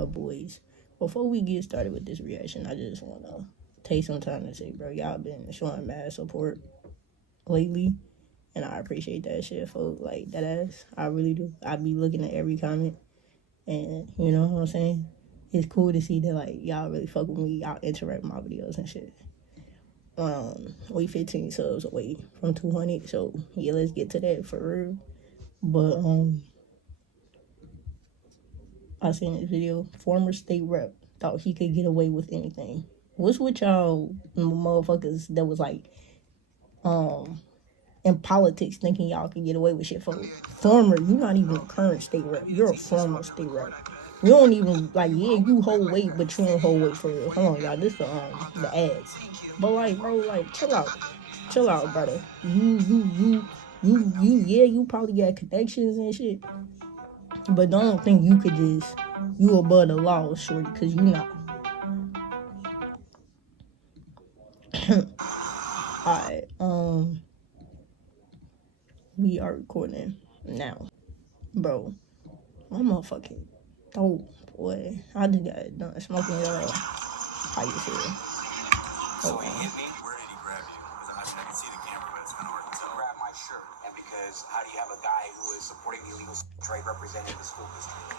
y'all boys. Before we get started with this reaction, I just want to take some time to say, bro, y'all been showing mad support lately, and I appreciate that shit, folks. Like, that ass, I really do. I be looking at every comment, and you know what I'm saying? It's cool to see that, like, y'all really fuck with me. Y'all interact with my videos and shit. We 15 subs away from 200, so yeah, let's get to that for real. But I seen this video. Former state rep thought he could get away with anything. What's with y'all motherfuckers that was like in politics thinking y'all can get away with shit? For former, you're not even a current state rep. You're a former state rep. You don't even, like, yeah, you hold weight, but you don't hold weight for real. Hold on, y'all, this the ads. But like, bro, like, chill out, brother. You, yeah, you probably got connections and shit, but don't think you could just, you above the law, shorty, because you not. Alright, we are recording now. Bro, I'm motherfucking dope, boy. I just got done smoking how you feel? So he hit me. Where did he grab you? Because I can see the camera, but it's kind of hard to tell. He grabbed my shirt, and because how do you have a guy who is supporting the illegal trade representing the school district?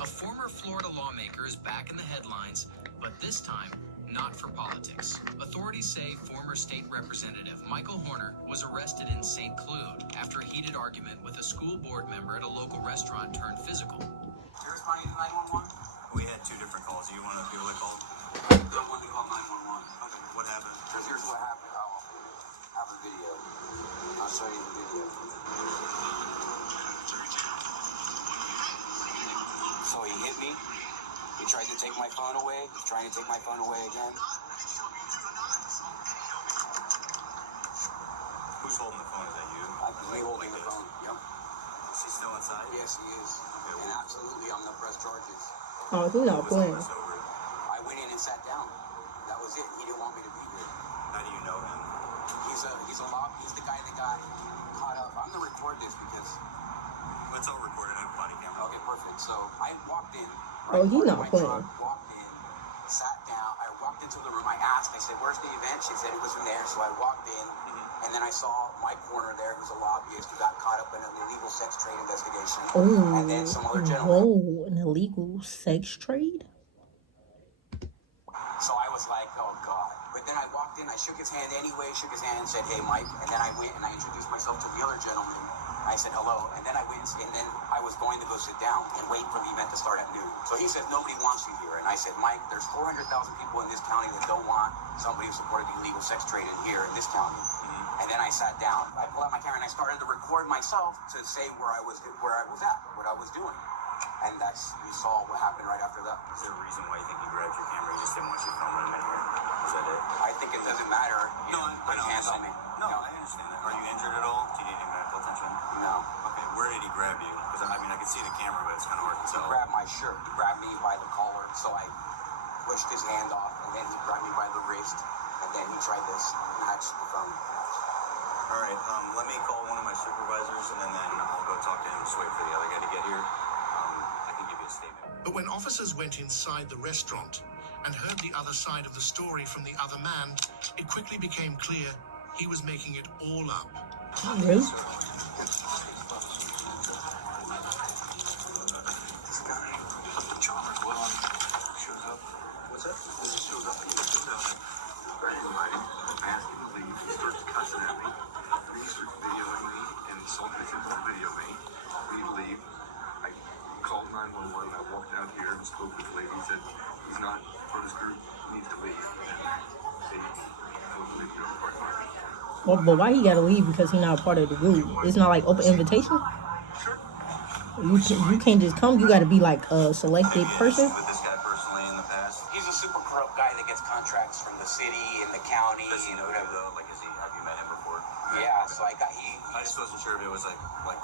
A former Florida lawmaker is back in the headlines, but this time, not for politics. Authorities say former state representative Michael Horner was arrested in St. Cloud after a heated argument with a school board member at a local restaurant turned physical. Did you respond to 911? We had two different calls. You want to be called? The one that called 911. Okay, what happened? Because here's what happened. I'll have a video. I'll show you the video. So he hit me. He tried to take my phone away. He's trying to take my phone away again. Who's holding the phone? Is that you? I'm holding the phone. Yep. Is she still inside? Yes, he is. Okay, and absolutely, I'm going to press charges. Oh, he's not playing. I went in and sat down. That was it. He didn't want me to be here. How do you know him? He's the guy that got caught up. I'm going to record this because... Let's all record it on body camera. Okay, perfect. So I walked in. Oh, he's not playing. Walked in, sat down. I walked into the room. I asked. I said, "Where's the event?" She said it was in there. So I walked in, and then I saw Mike Horner there, who's a lobbyist who got caught up in an illegal sex trade investigation. Oh, and then some other gentleman. Whoa, an illegal sex trade? So I was like, "Oh God!" But then I walked in. I shook his hand anyway. Shook his hand and said, "Hey, Mike." And then I went and I introduced myself to the other gentleman. I said hello, and then I went, and then I was going to go sit down and wait for the event to start at noon. So he said, nobody wants you here. And I said, Mike, there's 400,000 people in this county that don't want somebody who supported the illegal sex trade in here in this county. And then I sat down. I pulled out my camera and I started to record myself to say where I was at, what I was doing. And you saw what happened right after that. Is there a reason why you think you grabbed your camera? You just didn't want you filming him in here? Is that it? I think it doesn't matter. Put hands on me. No, I understand that. Are you injured at all? Do you need any medical attention? No. Okay, where did he grab you? Because I mean, I can see the camera, but it's kind of hard to tell. He grabbed my shirt. He grabbed me by the collar, so I pushed his hand off, and then he grabbed me by the wrist, and then he tried to snatch the phone. All right, let me call one of my supervisors, and then I'll go talk to him. Just wait for the other guy to get here. I can give you a statement. But when officers went inside the restaurant and heard the other side of the story from the other man, it quickly became clear he was making it all up. Really? Spoke with the lady, said he's not part of this group, he needs to leave. But why he gotta leave? Because he's not a part of the group. It's not like open invitation. You can't just come. You gotta be like a selected person. With this guy personally in the past, he's a super corrupt guy that gets contracts from the city and the county. Does he know you though? Like, have you met him before? Yeah. So I just wasn't sure if it was like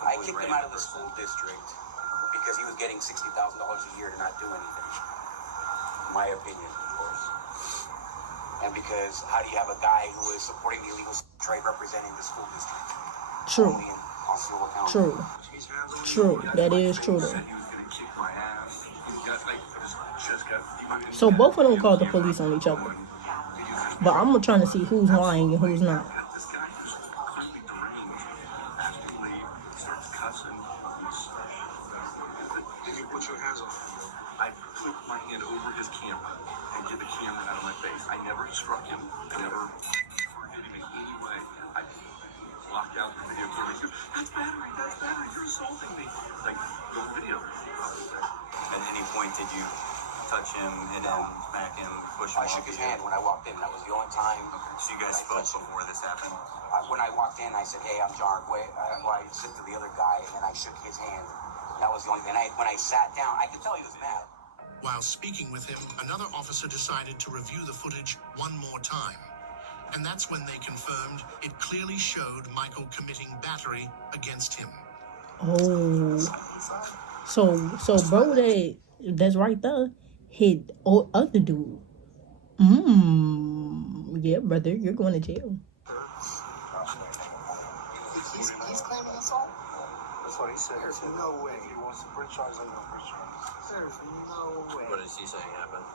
I kicked him out of the school district because he was getting $60,000 a year to not do anything. My opinion, of course. And because how do you have a guy who is supporting the illegal trade representing the school district? True. True. That is true though. He was gonna kick my ass. He got like So both of them called the police on each other. But I'm trying to see who's lying and who's not. This guy who's completely deranged, asks me to leave, starts cussing. Did you put your hands on him? I put my hand over his camera and get the camera out of my face. I never struck him. I never hit him in any way. I blocked out the video camera. He goes, that's battery, you're assaulting me. Like, go video. At any point, did you touch him, hit him, smack him, push him? I shook his hand when I walked in. That was the only time. So you guys spoke before this happened? When I walked in, I said, "Hey, I'm John." I said to the other guy, and then I shook his hand. That was the only thing. When I sat down, I could tell he was mad. While speaking with him, another officer decided to review the footage one more time. And that's when they confirmed it clearly showed Michael committing battery against him. Oh. So bro, that's right there hit other dude. Yeah, brother, you're going to jail. He's claiming assault? That's what he said. There's no way. He wants to bring charges on the first charge. There's no way. What is he saying happened?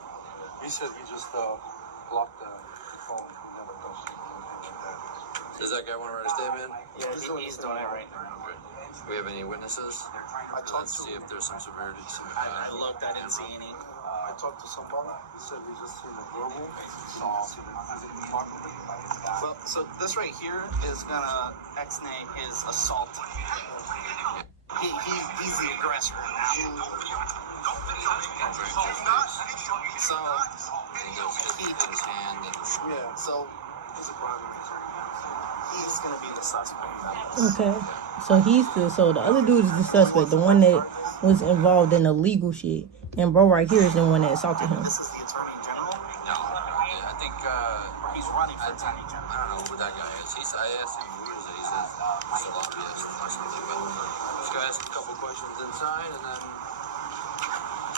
He said he just blocked the phone. He never touched it. Does that guy want to write a statement? Yeah, he's doing it right now. Okay. Do we have any witnesses? I talked Let's to see if there's some severity. I looked, I didn't see any. I talked to somebody. He said we just seen the verbal. Well, so this right here is gonna X-nay his assault. He's the aggressor. So he hit his hand and yeah, so he's a primary. He's gonna be the suspect. Okay. So the other dude is the suspect, the one that was involved in the legal shit. And bro right here is the one that assaulted him. This is the attorney general. no, I think He's running for attorney general. I don't know who that guy is. I asked him who is it. He says he's a lobbyist or something. But just go ask a couple questions inside, and then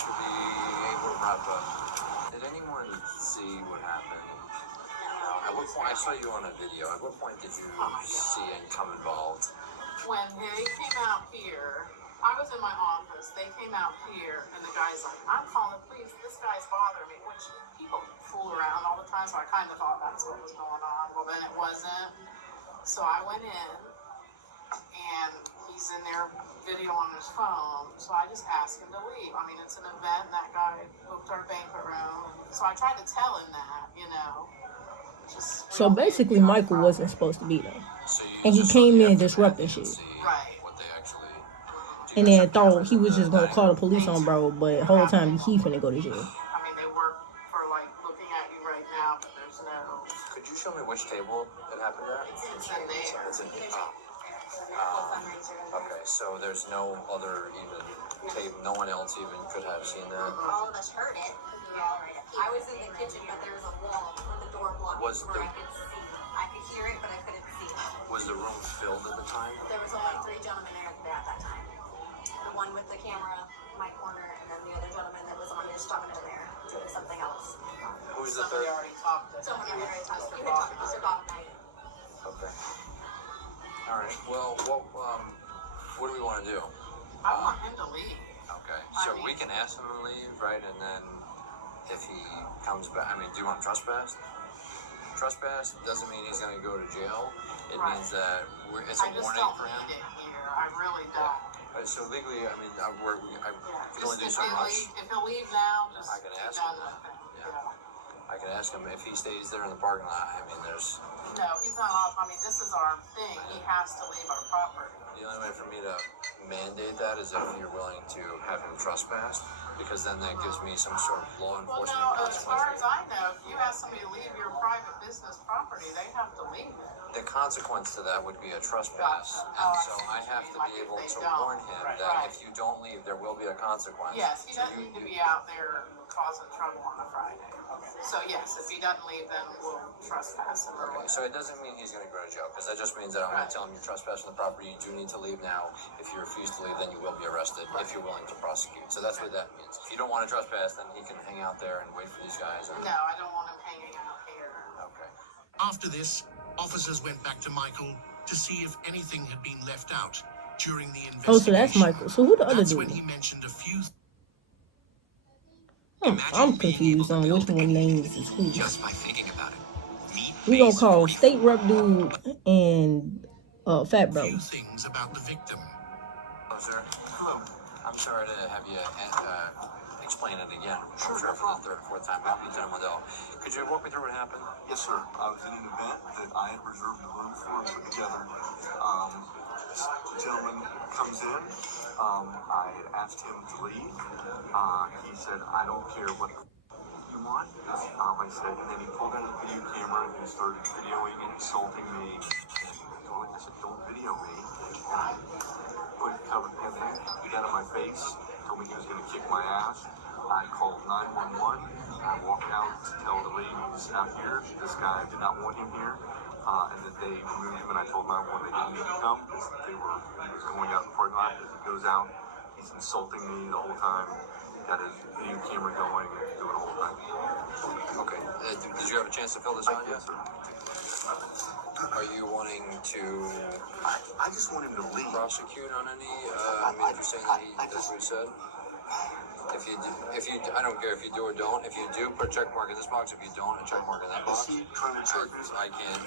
should be able to wrap up. Did anyone see what happened? At what point? I saw you on a video. At what point did you see and come involved? When they came out here, I was in my office. They came out here, and the guy's like, "I'm calling the police. This guy's bothering me," which people fool around all the time, so I kind of thought that's what was going on. Well, then it wasn't. So I went in, and he's in there video on his phone, so I just asked him to leave. I mean, it's an event, and that guy booked our banquet room. So I tried to tell him that, you know. So basically, Michael wasn't supposed to be there. So And he came in disrupting shit. Right. What they actually And then thought he was just going to call the police on bro, but the whole time he finna go to jail. I mean, they work for, like, looking at you right now, but there's no... Could you show me which table it happened at? It's in there. It's in here. Okay, so there's no other even tape. No one else even could have seen that. All of us heard it. I was in the kitchen, but there was a wall with the door blocked where I could see. I could hear it, but I couldn't see it. Was the room filled at the time? There was only 3 gentlemen there at that time. The one with the camera, my corner, and then the other gentleman that was on his phone in there doing something else. Who's the Somebody third? already talked to him. Someone already talked to Mr. Bob Knight. Okay. All right. Well, what do we want to do? I want him to leave. Okay. So we can ask him to leave, right? And then if he comes back, I mean, do you want trespass? Trespass doesn't mean he's going to go to jail. It Right. means that it's a I just warning don't for him. need it here. I really don't. So legally, I mean, I can only do Just so much. if he'll leave now, just I can be ask done him. with it. Yeah. I can ask him if he stays there in the parking lot. I mean, there's No, he's not off. I mean, this is our thing. He has to leave our property. the only way for me to mandate that is if you're willing to have him trespassed, because then that gives me some sort of law Well, enforcement no, as far consequence. as I know, if you ask somebody to leave your private business property, they have to leave it. The consequence to that would be a trespass, Gotcha. and Oh, so I I see what you have mean, to like be if able they to don't. warn him Right. that if you don't leave, there will be a consequence. Yes, he So doesn't need to be out there causing trouble on a Friday. So yes, if he doesn't leave, then we'll trespass him or Okay, whatever. so it doesn't mean he's going to go to jail, because that just means that I'm going Right. to tell him you're trespassing the property, you do need to leave now. If you refuse to leave, then you will be arrested if you're willing to prosecute. So that's what that means. If you don't want to trespass, then he can hang out there and wait for these guys. And, No, I don't want him hanging out here. okay. After this, officers went back to Michael to see if anything had been left out during the investigation. Oh, so that's Michael. So who the other That's dude? when he mentioned a few I'm confused on which one names is who. Just by thinking about it. We gonna call state rep dude and fat bro. Few things about the victim. Hello, sir. Hello. I'm sorry to have you explain it again. Sure, I'm sure for the third or fourth time. Lieutenant Waddell. Could you walk me through what happened? Yes, sir. I was in an event that I had reserved a room for and put together. This gentleman comes in. I asked him to leave. He said, I don't care what you want. I said, and then he pulled out his video camera and started videoing and insulting me. I said, don't video me. And I put covered him in. He got in my face, told me he was going to kick my ass. I called 911. I walked out to tell the ladies out here this guy did not want him here, and that they removed him. And I told 911 they didn't need to come because he was going out in the parking lot. As he goes out, he's insulting me the whole time. Got his video camera going and doing the whole thing. Okay. Did you have a chance to fill this out yet? Yes, sir. Are you wanting to I just want him to leave. prosecute on any? I mean, if you're saying that that's what he said. If you, I don't care if you do or don't. If you do, put a check mark in this box. If you don't, a check mark in that box. Is he trying to trick me? I can't.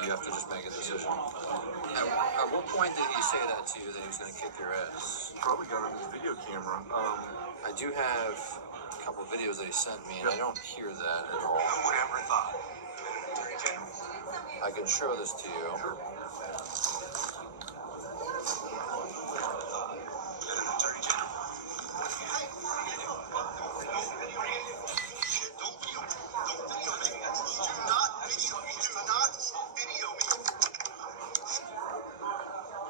You have to just make a decision. At what point did he say that to you, that he was going to kick your ass? Probably got on his video camera. I do have a couple of videos that he sent me, and I don't hear that at all. Whatever thought. I can show this to you.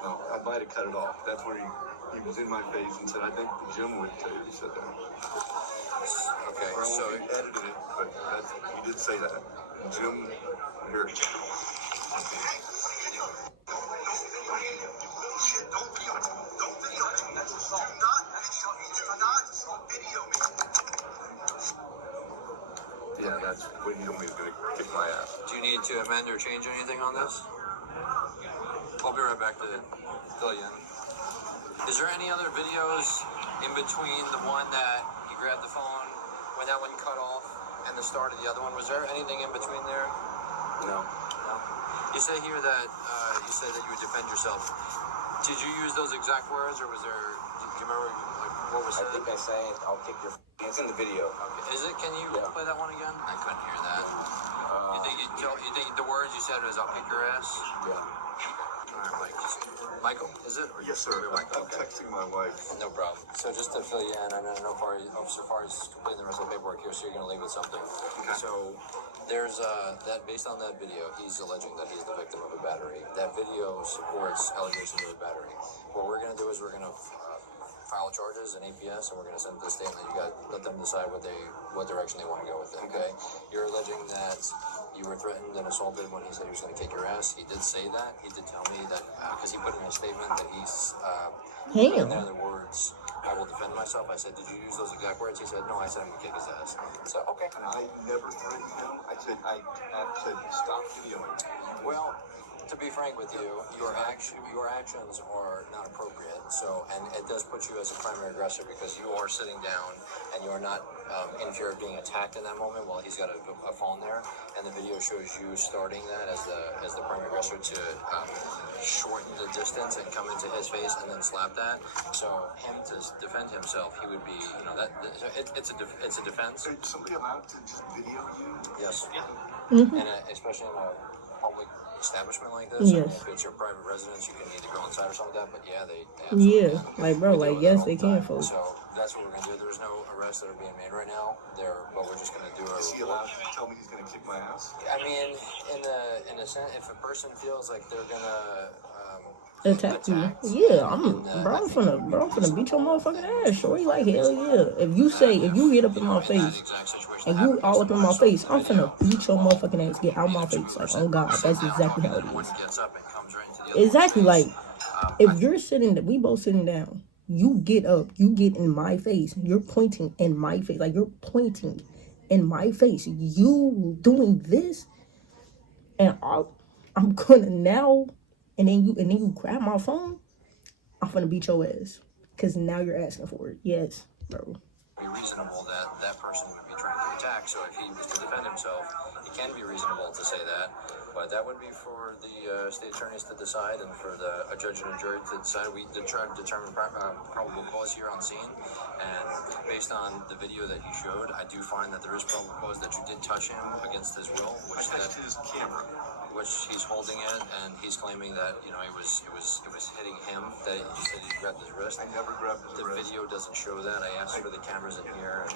No, I might have cut it off. That's where he was in my face and said, I think the gym would too. He said that. Okay, Or so he edited it, but he did say that. Jim, here. Yeah, that's when he told me he was going to kick my ass. do you need to amend or change anything on this? I'll be right back to fill you in. Is there any other videos in between the one that you grabbed the phone when that one cut off and the start of the other one? Was there anything in between there? No. No. You say here that you said that you would defend yourself. Did you use those exact words, or was there? Do you remember what was said? I think I say I'll kick your. It's in the video. Okay. Is it? Can you play that one again? I couldn't hear that. You think the words you said was "I'll kick your ass"? Yeah. All right, Michael, is it? Or Yes, sir. I'm texting my wife. No problem. So just to fill you in, I don't know Officer Farr is completing the rest of the paperwork here, so you're going to leave with something. Okay. So there's that based on that video, he's alleging that he's the victim of a battery. That video supports allegations of a battery. What we're going to do is we're going to file charges in APS, and we're going to send this statement. You got let them decide what direction they want to go with it. Okay. You're alleging that you were threatened and assaulted when he said he was going to kick your ass. He did say that. He did tell me that because he put in a statement that he's in other words, I will defend myself. I said, did you use those exact words? He said, no. I said I'm going to kick his ass. So okay. I never threatened him. I said stop videoing. Well, to be frank with you, your actions are not appropriate. So, and it does put you as a primary aggressor because you are sitting down and you are not in fear of being attacked in that moment while he's got a phone there. And the video shows you starting that as the primary aggressor to shorten the distance and come into his face and then slap that. So, him to defend himself, he would be, it's a defense. Is somebody allowed to just video you? Yes. Mm-hmm. And especially in a public establishment like this. Yes. If it's your private residence, you can either go inside or something like that. But yeah, they Yeah, absolutely can. like bro, We like do it yes, all they the can, time. folks. So that's what we're gonna do. There's no arrests that are being made right now. But we're just gonna do Is he allowed to tell me he's going to kick my ass? I mean, in a sense, if a person feels like they're gonna Attack you. Yeah, I'm finna beat your motherfucking ass, shorty. Like hell yeah. If you get up in my face and you all up in my face, I'm finna beat your motherfucking ass. Get out my face. Like, oh God, that's exactly how it is. gets up and comes right into the Exactly. Like, if you're we both sitting down, you get up, you get in my face, you're pointing in my face, like you're pointing in my face. You doing this, and I'm gonna now, and then you grab my phone. I'm gonna beat your ass, cause now you're asking for it. Yes, bro. Be reasonable that that person would be trying to attack. So if he was to defend himself, it can be reasonable to say that. But that would be for the state attorneys to decide, and for a judge and a jury to decide. We did try to determine probable cause here on scene, and based on the video that you showed, I do find that there is probable cause that you did touch him against his will, I touched his camera. which he's holding it, and he's claiming that it was hitting him. That he said he grabbed his wrist. I never grabbed his The wrist. video doesn't show that. I asked for the cameras in here, and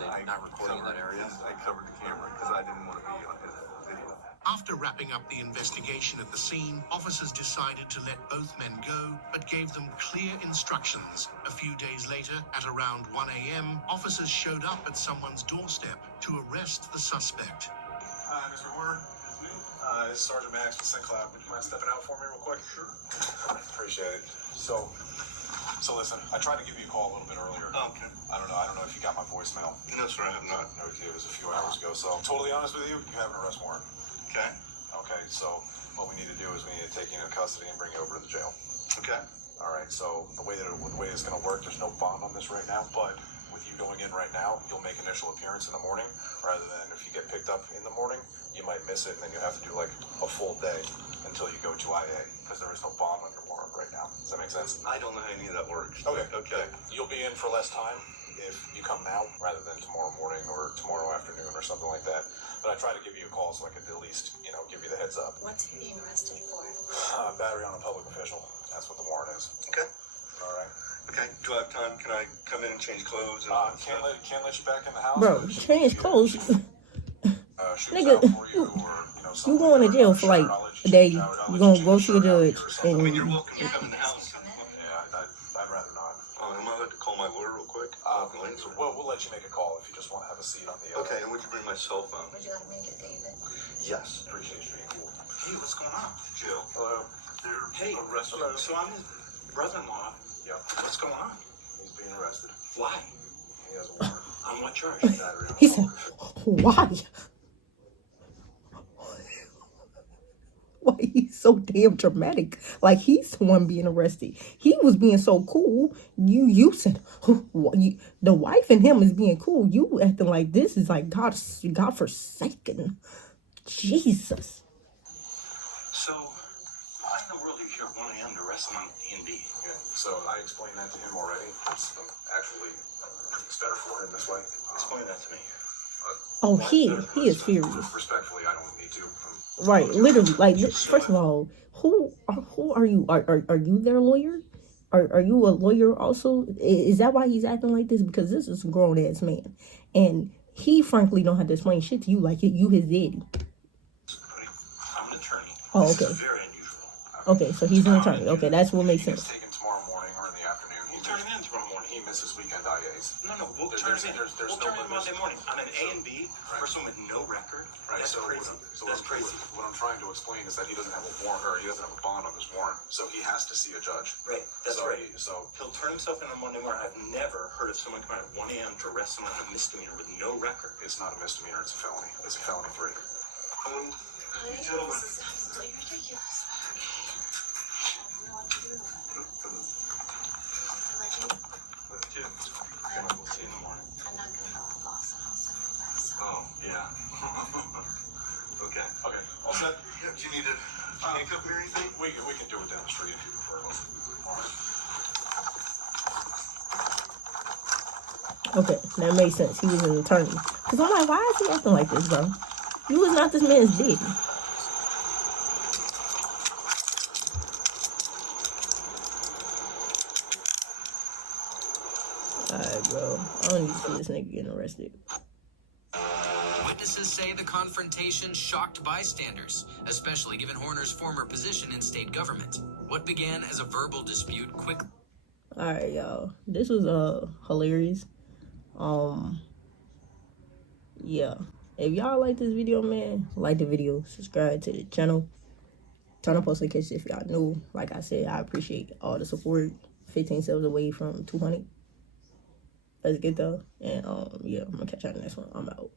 they're not recording in that area. I covered the camera because I didn't want to be on his video. After wrapping up the investigation at the scene, officers decided to let both men go, but gave them clear instructions. A few days later, at around 1 a.m., officers showed up at someone's doorstep to arrest the suspect. Mr. Warner, this is Sergeant Max with St. Cloud. Would you mind stepping out for me real quick? Sure. Appreciate it. So listen, I tried to give you a call a little bit earlier. Okay. I don't know if you got my voicemail. No, sir, I have not. No, it was a few hours ago. So, totally honest with you, you have an arrest warrant. Okay. Okay, so what we need to do is we need to take you into custody and bring you over to the jail. Okay. All right, so the way it's going to work, there's no bond on this right now, but with you going in right now, you'll make initial appearance in the morning, rather than if you get picked up in the morning, you might miss it, and then you have to do like a full day until you go to IA, because there is no bond on your warrant right now. Does that make sense? I don't know how any of that works. Okay. Okay. You'll be in for less time if you come now rather than tomorrow morning or tomorrow afternoon or something like that. But I try to give you a call so I could at least, give you the heads up. What's he being arrested for? Battery on a public official. That's what the warrant is. Okay. All right. Okay. Do I have time? Can I come in and change clothes? Can't let you back in the house. Bro, change clothes. Nigga, you going to jail for like a day. You gonna go to the judge and You're welcome to come in the house. Yeah, I'd rather not. Am I allowed to call my lawyer real quick? We'll let you make a call if you just want to have a seat on the. Okay, and would you bring my cell phone? Would you like me to get David? Yes. Appreciate you being cool. Hey, what's going on? Jill. Hello. Hey, Arrested. so I'm his brother-in-law. Yeah. What's going on? He's being arrested. Why? He has a warrant. On what charge? Battery on a he said, public official. why? Why he's so damn dramatic? Like he's the one being arrested. He was being so cool. You said the wife and him is being cool. You acting like this is like God forsaken. Jesus. So, why in the world are you here at 1 a.m. to arrest him on D&D? Yeah, so I explained that to him already. It's better for him this way. Explain that to me. Oh, he is furious. Respectfully, I don't need to. Right, literally. Like, first of all, who are you? Are you their lawyer? Are you a lawyer also? Is that why he's acting like this? Because this is a grown ass man, and he frankly don't have to explain shit to you like you his daddy. I'm an attorney. Oh, This okay. is very unusual. Okay, so he's an attorney. Okay, that's what makes He gets sense. taken tomorrow morning or in the afternoon. We'll turn him in tomorrow morning. He misses weekend IAs. No, we'll There's- turn him in. there's We'll no turn him in limits. Monday morning. On an A and B, for someone with no record. Right, That's crazy. That's crazy. What I'm trying to explain is that he doesn't have a warrant, or he doesn't have a bond on this warrant, so he has to see a judge. Right, that's So right. So He'll turn himself in on Monday morning. I've never heard of someone coming out at 1 a.m. to arrest someone on a misdemeanor with no record. it's not a misdemeanor; it's a felony. It's a felony 3. Gentlemen. This is absolutely ridiculous. We'll see you in the morning. I'm not gonna call the boss and I'll send you guys. Oh, yeah. Okay. All set. Yeah, do you need to handcuff me or anything? We can do it down the street if you prefer. All right. Okay, that makes sense. He was an attorney. Cause I'm like, why is he acting like this, bro? You was not this man's daddy. Alright, bro. I don't need to see this nigga getting arrested. Witnesses say the confrontation shocked bystanders, especially given Horner's former position in state government. What began as a verbal dispute quickly. Alright, y'all. This was hilarious. Yeah. If y'all like this video, man, like the video, subscribe to the channel, turn on post notifications if y'all new. Like I said, I appreciate all the support. 15 subs away from 200. Let's get there. And yeah, I'm gonna catch y'all in the next one. I'm out.